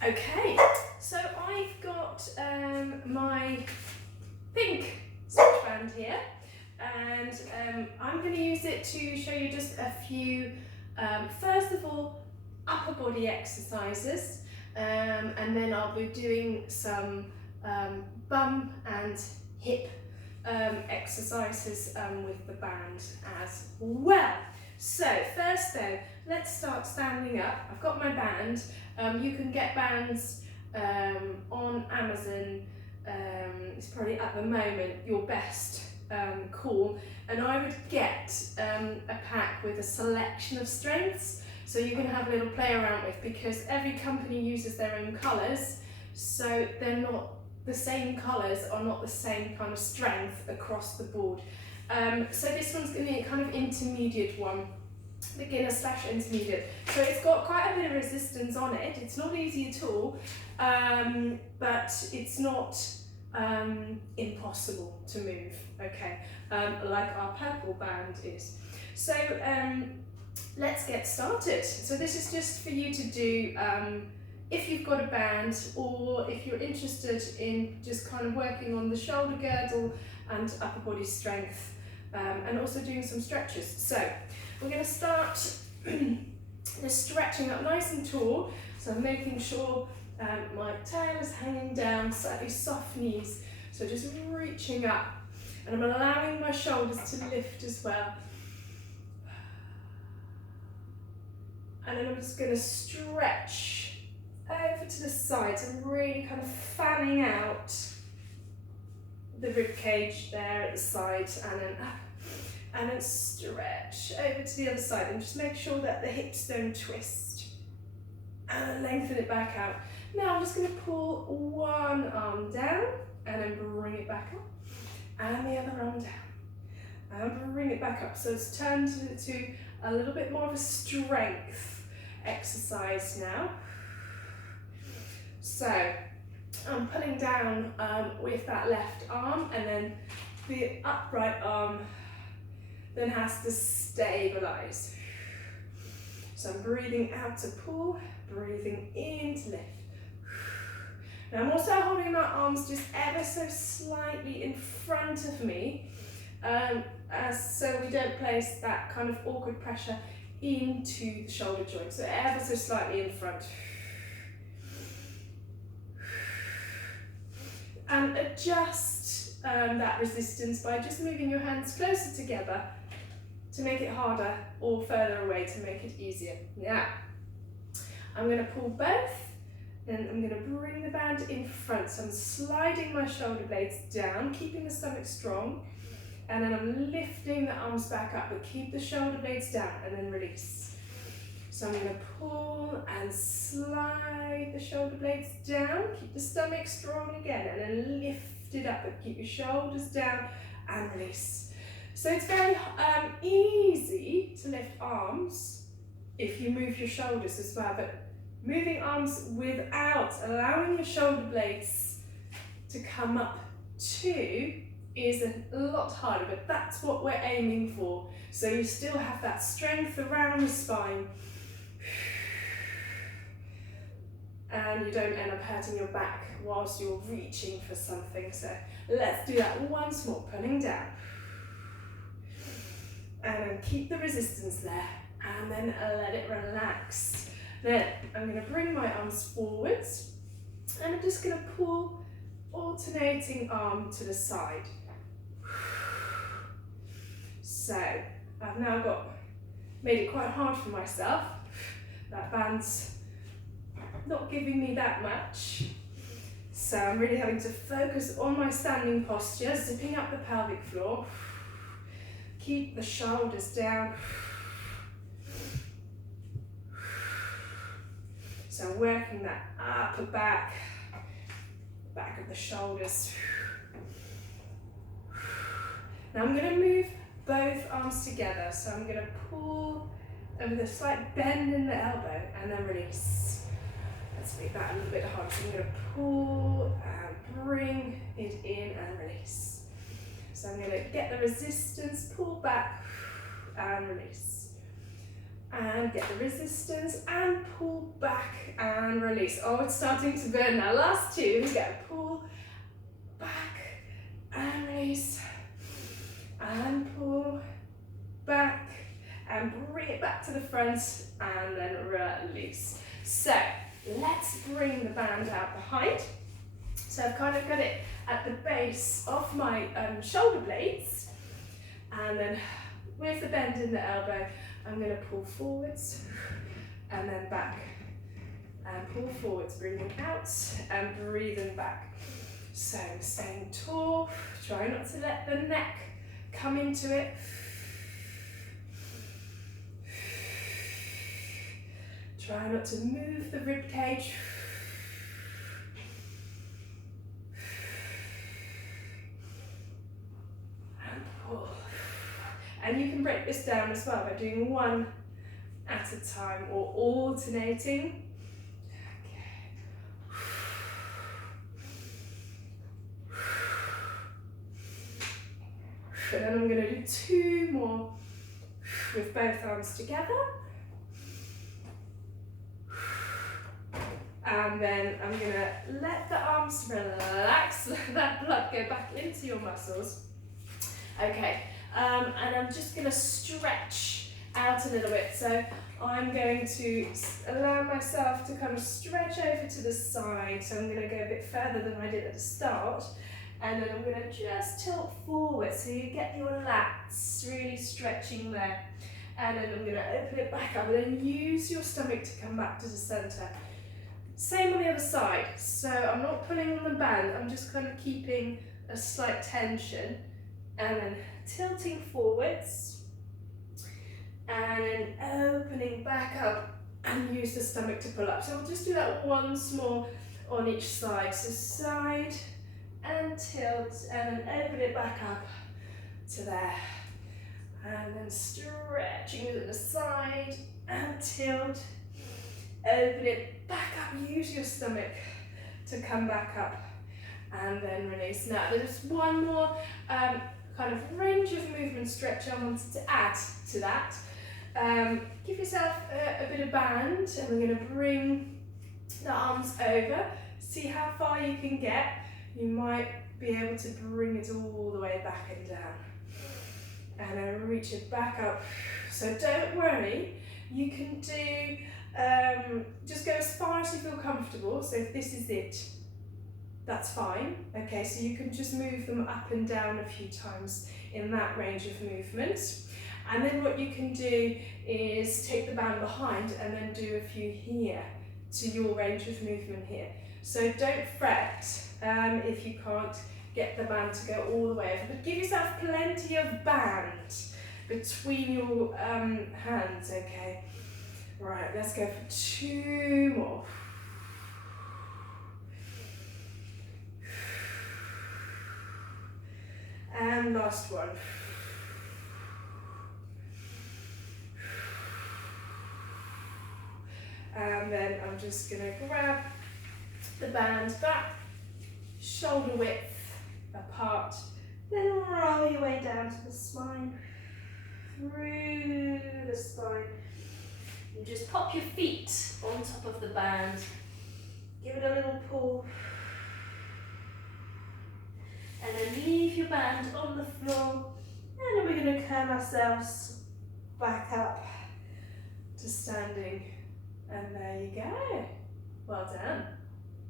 Okay, so I've got my pink Stretchband here, and I'm going to use it to show you just a few, first of all, upper body exercises, and then I'll be doing some bum and hip exercises with the band as well. So first though, let's start standing up. I've got my band. You can get bands on Amazon. It's probably at the moment your best call, and I would get a pack with a selection of strengths, so you can have a little play around with, because every company uses their own colours, so they're not the same colours, are not the same kind of strength across the board. So this one's going to be a kind of intermediate one, beginner / intermediate. So it's got quite a bit of resistance on it. It's not easy at all, but it's not impossible to move, okay, like our purple band is. So let's get started. So this is just for you to do if you've got a band, or if you're interested in just kind of working on the shoulder girdle and upper body strength, and also doing some stretches. So we're going to start just stretching up nice and tall, so I'm making sure my tail is hanging down, slightly soft knees, so just reaching up, and I'm allowing my shoulders to lift as well. And then I'm just going to stretch over to the side, so really kind of fanning out the rib cage there at the side, and then up, and then stretch over to the other side, and just make sure that the hips don't twist, and then lengthen it back out. Now I'm just going to pull one arm down, and then bring it back up, and the other arm down, and bring it back up. So it's turned to a little bit more of a strength exercise now. So I'm pulling down with that left arm, and then the upright arm then has to stabilize. So I'm breathing out to pull, breathing in to lift. Now I'm also holding my arms just ever so slightly in front of me, so we don't place that kind of awkward pressure into the shoulder joint, so ever so slightly in front. And adjust that resistance by just moving your hands closer together to make it harder, or further away to make it easier. Now, I'm going to pull both, and I'm going to bring the band in front. So I'm sliding my shoulder blades down, keeping the stomach strong, and then I'm lifting the arms back up, but keep the shoulder blades down, and then release. So I'm going to pull and slide the shoulder blades down, keep the stomach strong again, and then lift it up, but keep your shoulders down and release. So it's very easy to lift arms if you move your shoulders as well, but moving arms without allowing your shoulder blades to come up too is a lot harder, but that's what we're aiming for. So you still have that strength around the spine, and you don't end up hurting your back whilst you're reaching for something. So let's do that once more, pulling down, and then keep the resistance there, and then let it relax. Then I'm going to bring my arms forwards, and I'm just going to pull alternating arm to the side. So I've now made it quite hard for myself. That band's not giving me that much. So I'm really having to focus on my standing posture, zipping up the pelvic floor. Keep the shoulders down. So working that upper back of the shoulders. Now I'm going to move both arms together. So I'm going to pull with a slight bend in the elbow, and then release. Let's make that a little bit harder. So I'm going to pull and bring it in and release. So I'm going to get the resistance, pull back and release. and get the resistance and pull back and release. Oh, it's starting to burn now. Last two, here we go. Pull back and release and pull back and bring it back to the front and then release. So let's bring the band out behind. So I've kind of got it at the base of my shoulder blades, and then with the bend in the elbow, I'm going to pull forwards and then back and pull forwards, breathing out and breathing back. So staying tall, try not to let the neck come into it. Try not to move the rib cage. And pull. And you can break this down as well by doing one at a time or alternating. Okay. And then I'm going to do two more with both arms together. And then I'm going to let the arms relax, let that blood go back into your muscles. Okay, and I'm just going to stretch out a little bit. So I'm going to allow myself to kind of stretch over to the side. So I'm going to go a bit further than I did at the start. And then I'm going to just tilt forward so you get your lats really stretching there. And then I'm going to open it back up and then use your stomach to come back to the center. Same on the other side. So I'm not pulling on the band, I'm just kind of keeping a slight tension and then tilting forwards and then opening back up and use the stomach to pull up. So we'll just do that once more on each side. So side and tilt and then open it back up to there. And then stretching to the side and tilt. Open it back up, use your stomach to come back up and then release. Now there's one more kind of range of movement stretch I wanted to add to that. Give yourself a bit of band and we're going to bring the arms over, see how far you can get. You might be able to bring it all the way back and down and then reach it back up. So don't worry, you can do just go as far as you feel comfortable. So if this is it, that's fine. Okay, so you can just move them up and down a few times in that range of movement. And then what you can do is take the band behind and then do a few here to your range of movement here. So don't fret if you can't get the band to go all the way over, but give yourself plenty of band between your hands, okay? Right, let's go for two more. And last one. And then I'm just going to grab the band back, shoulder width apart, then roll your way down to the spine, through the spine. And just pop your feet on top of the band, give it a little pull, and then leave your band on the floor, and then we're going to curl ourselves back up to standing, and there you go. Well done.